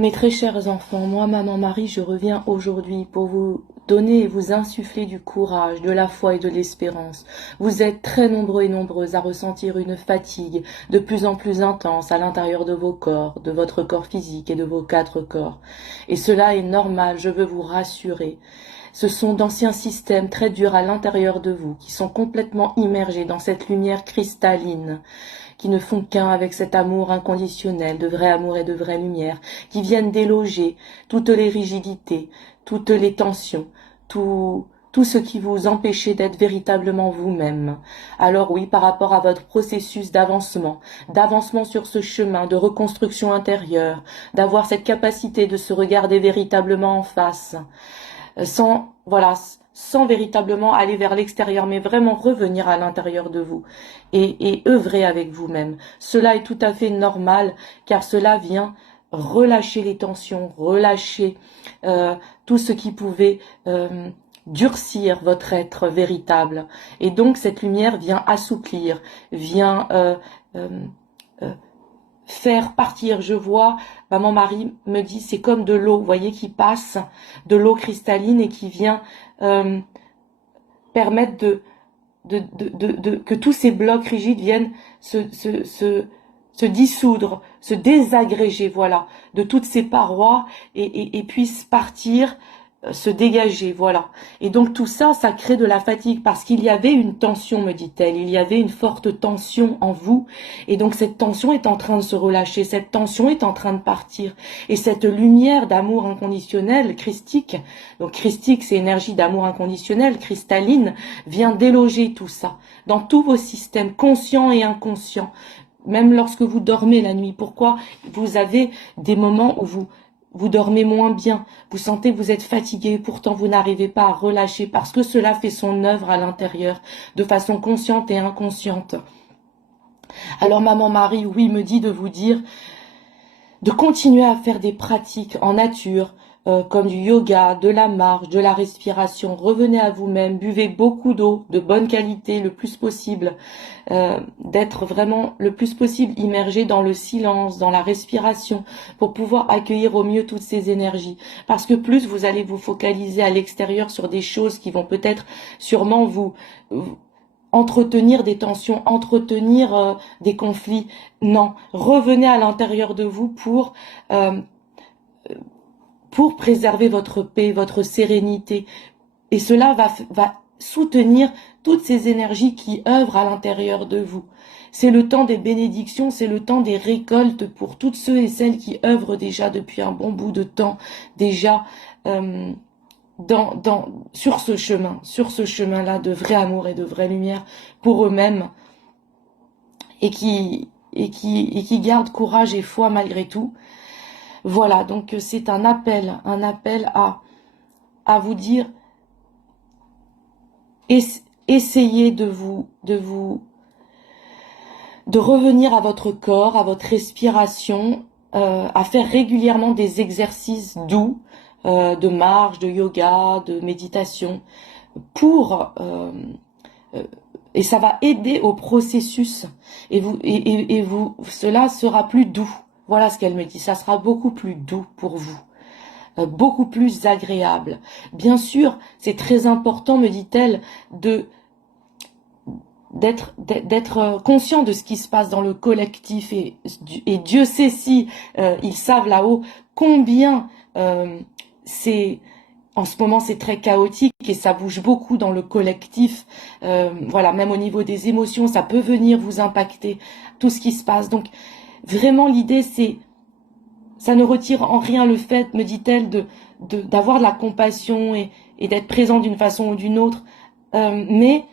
Mes très chers enfants, moi, Maman Marie, je reviens aujourd'hui pour vous donner et vous insuffler du courage, de la foi et de l'espérance. Vous êtes très nombreux et nombreuses à ressentir une fatigue de plus en plus intense à l'intérieur de vos corps, de votre corps physique et de vos 4 corps. Et cela est normal, je veux vous rassurer. Ce sont d'anciens systèmes très durs à l'intérieur de vous, qui sont complètement immergés dans cette lumière cristalline, qui ne font qu'un avec cet amour inconditionnel, de vrai amour et de vraie lumière, qui viennent déloger toutes les rigidités, toutes les tensions, tout ce qui vous empêchait d'être véritablement vous-même. Alors oui, par rapport à votre processus d'avancement sur ce chemin de reconstruction intérieure, d'avoir cette capacité de se regarder véritablement en face, sans véritablement aller vers l'extérieur, mais vraiment revenir à l'intérieur de vous et œuvrer avec vous-même. Cela est tout à fait normal, car cela vient relâcher les tensions, relâcher tout ce qui pouvait durcir votre être véritable. Et donc cette lumière vient assouplir, vient euh, euh, faire partir. Je vois, Maman Marie me dit, c'est comme de l'eau, vous voyez, qui passe, de l'eau cristalline et qui vient permettre que tous ces blocs rigides viennent se dissoudre, se désagréger, voilà, de toutes ces parois et puissent partir, se dégager, voilà. Et donc tout ça, ça crée de la fatigue parce qu'il y avait une tension, me dit-elle, il y avait une forte tension en vous et donc cette tension est en train de se relâcher, cette tension est en train de partir et cette lumière d'amour inconditionnel, christique, donc christique c'est énergie d'amour inconditionnel, cristalline, vient déloger tout ça dans tous vos systèmes conscients et inconscients, même lorsque vous dormez la nuit. Pourquoi vous avez des moments où vous dormez moins bien, vous sentez que vous êtes fatigué, pourtant vous n'arrivez pas à relâcher parce que cela fait son œuvre à l'intérieur, de façon consciente et inconsciente. Alors Maman Marie, oui, me dit de vous dire de continuer à faire des pratiques en nature, comme du yoga, de la marche, de la respiration. Revenez à vous-même, buvez beaucoup d'eau de bonne qualité le plus possible, d'être vraiment le plus possible immergé dans le silence, dans la respiration, pour pouvoir accueillir au mieux toutes ces énergies. Parce que plus vous allez vous focaliser à l'extérieur sur des choses qui vont peut-être sûrement vous entretenir des tensions, entretenir des conflits. Non, revenez à l'intérieur de vous pour préserver votre paix, votre sérénité. Et cela va soutenir toutes ces énergies qui œuvrent à l'intérieur de vous. C'est le temps des bénédictions, c'est le temps des récoltes pour toutes ceux et celles qui œuvrent déjà depuis un bon bout de temps, déjà sur ce chemin-là de vrai amour et de vraie lumière pour eux-mêmes et qui gardent courage et foi malgré tout. Voilà, donc c'est un appel à vous dire, essayez de revenir à votre corps, à votre respiration, à faire régulièrement des exercices doux, de marche, de yoga, de méditation, et ça va aider au processus, et cela sera plus doux. Voilà ce qu'elle me dit, ça sera beaucoup plus doux pour vous, beaucoup plus agréable. Bien sûr, c'est très important, me dit-elle, d'être conscient de ce qui se passe dans le collectif et Dieu sait si ils savent là-haut combien en ce moment c'est très chaotique et ça bouge beaucoup dans le collectif, voilà, même au niveau des émotions ça peut venir vous impacter, tout ce qui se passe. Donc vraiment l'idée ça ne retire en rien le fait, me dit-elle, d'avoir de la compassion et d'être présent d'une façon ou d'une autre, mais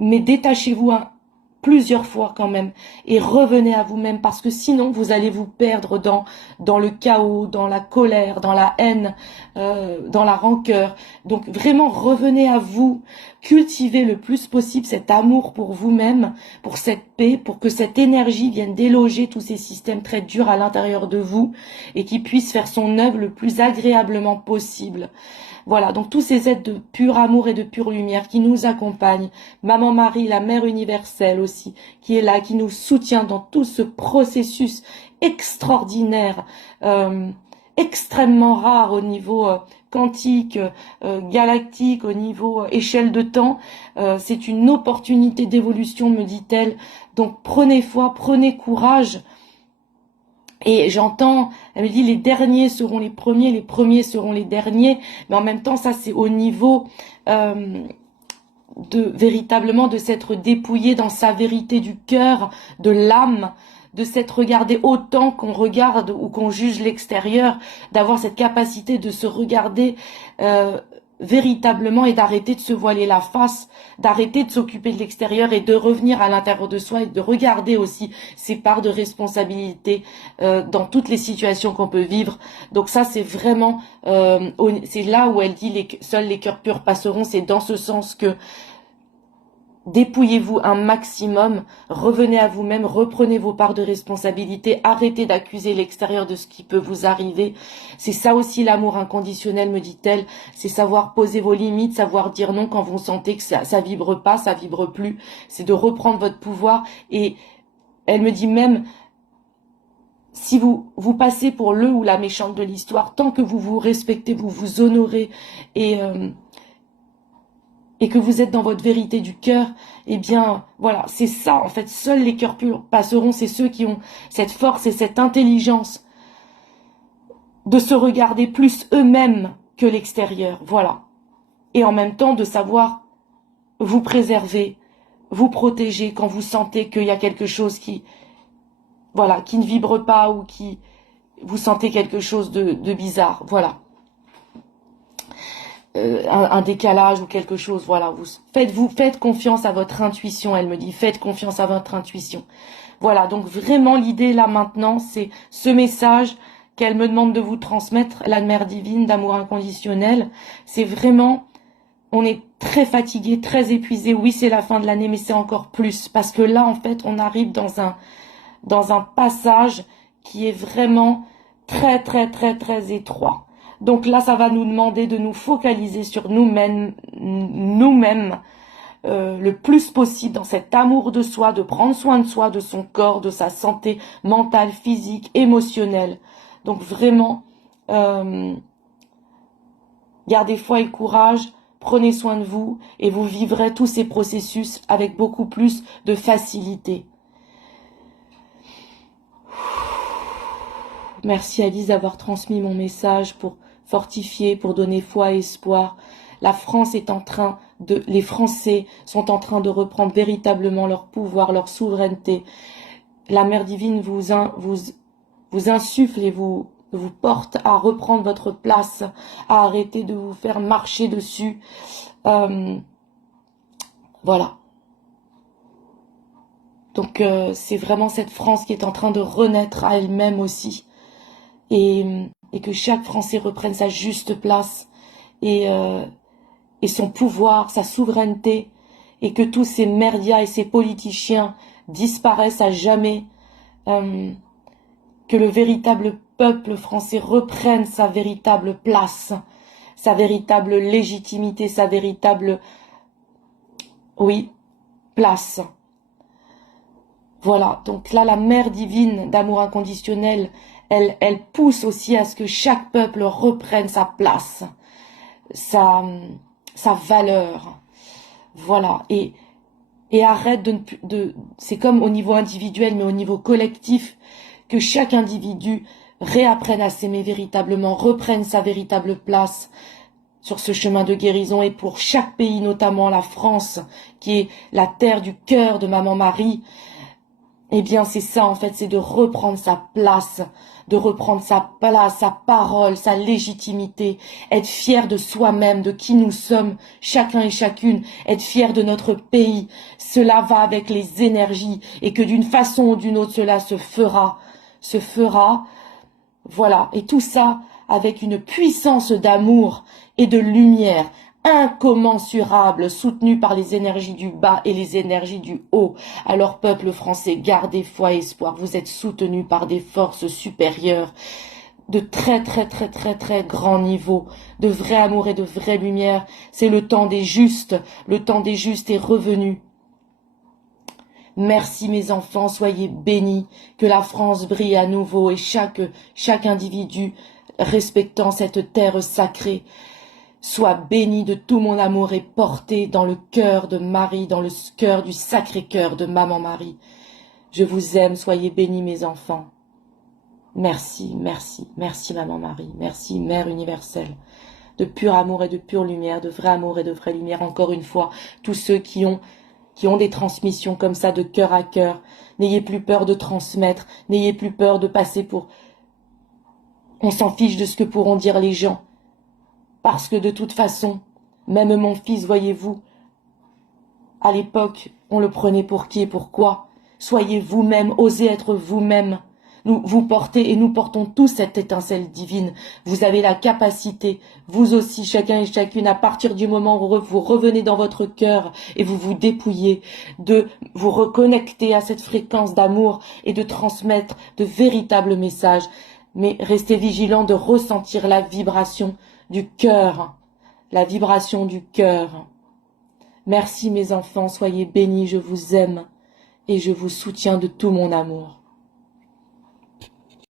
détachez-vous plusieurs fois quand même et revenez à vous-même parce que sinon vous allez vous perdre dans le chaos, dans la colère, dans la haine, dans la rancœur. Donc vraiment revenez à vous, cultivez le plus possible cet amour pour vous-même, pour cette paix, pour que cette énergie vienne déloger tous ces systèmes très durs à l'intérieur de vous et qui puisse faire son œuvre le plus agréablement possible. Voilà, donc tous ces êtres de pur amour et de pure lumière qui nous accompagnent, Maman Marie, la Mère universelle aussi, qui est là, qui nous soutient dans tout ce processus extraordinaire, extrêmement rare au niveau quantique, galactique, au niveau échelle de temps. C'est une opportunité d'évolution, me dit-elle. Donc prenez foi, prenez courage. Et j'entends, elle me dit, les derniers seront les premiers seront les derniers. Mais en même temps, ça c'est au niveau véritablement de s'être dépouillé dans sa vérité du cœur, de l'âme, de s'être regardé autant qu'on regarde ou qu'on juge l'extérieur, d'avoir cette capacité de se regarder véritablement et d'arrêter de se voiler la face, d'arrêter de s'occuper de l'extérieur et de revenir à l'intérieur de soi et de regarder aussi ses parts de responsabilité dans toutes les situations qu'on peut vivre. Donc ça, c'est vraiment, c'est là où elle dit seuls les cœurs purs passeront. C'est dans ce sens que dépouillez-vous un maximum, revenez à vous-même, reprenez vos parts de responsabilité, arrêtez d'accuser l'extérieur de ce qui peut vous arriver. C'est ça aussi l'amour inconditionnel, me dit-elle, c'est savoir poser vos limites, savoir dire non quand vous sentez que ça vibre pas, ça vibre plus, c'est de reprendre votre pouvoir. Et elle me dit même, si vous passez pour le ou la méchante de l'histoire, tant que vous vous respectez, vous vous honorez et que vous êtes dans votre vérité du cœur, eh bien, voilà, c'est ça, en fait, seuls les cœurs purs passeront, c'est ceux qui ont cette force et cette intelligence de se regarder plus eux-mêmes que l'extérieur, voilà. Et en même temps, de savoir vous préserver, vous protéger quand vous sentez qu'il y a quelque chose qui, voilà, qui ne vibre pas ou qui, vous sentez quelque chose de bizarre, voilà. Un décalage ou quelque chose, voilà, faites confiance à votre intuition, elle me dit, faites confiance à votre intuition. Voilà, donc vraiment l'idée là maintenant, c'est ce message qu'elle me demande de vous transmettre, la mère divine d'amour inconditionnel, c'est vraiment, on est très fatigué, très épuisé, oui c'est la fin de l'année, mais c'est encore plus, parce que là en fait on arrive dans un passage qui est vraiment très très très très étroit. Donc là, ça va nous demander de nous focaliser sur nous-mêmes, le plus possible dans cet amour de soi, de prendre soin de soi, de son corps, de sa santé mentale, physique, émotionnelle. Donc vraiment, gardez foi et courage, prenez soin de vous et vous vivrez tous ces processus avec beaucoup plus de facilité. Merci Alice d'avoir transmis mon message pour fortifier, pour donner foi et espoir. La France est en train les Français sont en train de reprendre véritablement leur pouvoir, leur souveraineté. La Mère divine vous insuffle et vous porte à reprendre votre place, à arrêter de vous faire marcher dessus. Voilà. Donc c'est vraiment cette France qui est en train de renaître à elle-même aussi. Et que chaque Français reprenne sa juste place et son pouvoir, sa souveraineté, et que tous ces merdias et ces politiciens disparaissent à jamais, que le véritable peuple français reprenne sa véritable place, sa véritable légitimité, sa véritable, oui, place. Voilà, donc là, la mère divine d'amour inconditionnel, elle pousse aussi à ce que chaque peuple reprenne sa place, sa valeur. Voilà, et arrête c'est comme au niveau individuel, mais au niveau collectif, que chaque individu réapprenne à s'aimer véritablement, reprenne sa véritable place sur ce chemin de guérison. Et pour chaque pays, notamment la France, qui est la terre du cœur de Maman Marie, eh bien, c'est ça, en fait, c'est de reprendre sa place, sa parole, sa légitimité, être fier de soi-même, de qui nous sommes, chacun et chacune, être fier de notre pays. Cela va avec les énergies et que d'une façon ou d'une autre, cela se fera, voilà. Et tout ça avec une puissance d'amour et de lumière incommensurable, soutenue par les énergies du bas et les énergies du haut. Alors, peuple français, gardez foi et espoir. Vous êtes soutenus par des forces supérieures de très très très très très grand niveau, de vrai amour et de vraie lumière. C'est le temps des justes est revenu. Merci mes enfants, soyez bénis, que la France brille à nouveau et chaque individu respectant cette terre sacrée soit béni de tout mon amour et porté dans le cœur de Marie, dans le cœur du Sacré-Cœur de Maman Marie. Je vous aime, soyez bénis mes enfants. Merci, merci, merci Maman Marie, merci Mère universelle, de pur amour et de pure lumière, de vrai amour et de vraie lumière, encore une fois, tous ceux qui ont des transmissions comme ça de cœur à cœur, n'ayez plus peur de transmettre, n'ayez plus peur de passer pour... On s'en fiche de ce que pourront dire les gens, parce que de toute façon, même mon fils, voyez-vous, à l'époque, on le prenait pour qui et pourquoi. Soyez vous-même, osez être vous-même. Vous portez et nous portons tous cette étincelle divine. Vous avez la capacité, vous aussi, chacun et chacune, à partir du moment où vous revenez dans votre cœur et vous vous dépouillez, de vous reconnecter à cette fréquence d'amour et de transmettre de véritables messages. Mais restez vigilants de ressentir la vibration du cœur, la vibration du cœur. Merci mes enfants, soyez bénis, je vous aime et je vous soutiens de tout mon amour.